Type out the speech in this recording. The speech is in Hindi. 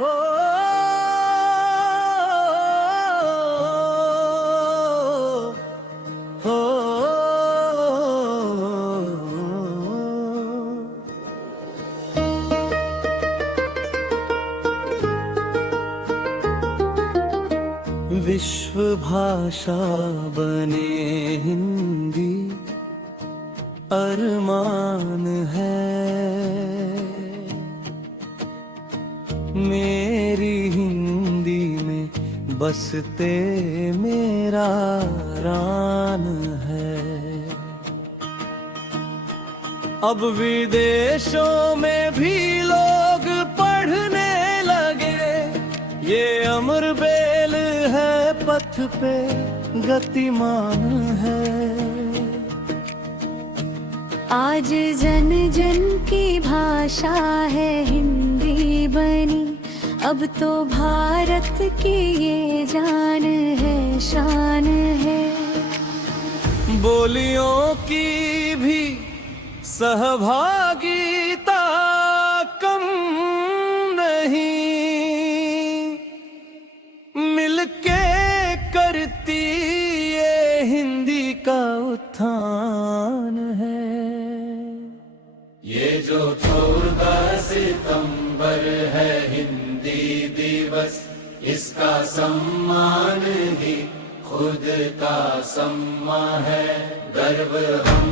हो हो विश्व भाषा बने हिंदी अरमान है, मेरी हिंदी में बसते मेरा रान है। अब विदेशों में भी लोग पढ़ने लगे, ये अमर बेल है पथ पे गतिमान है। आज जन जन की भाषा है हिंदी बनी, अब तो भारत की ये जान है, शान है। बोलियों की भी सहभागिता कम नहीं, मिलके करती ये हिंदी का उत्थान है। ये जो 14 सितंबर है हिंदी दिवस, इसका सम्मान ही खुद का सम्मान है। गर्व हम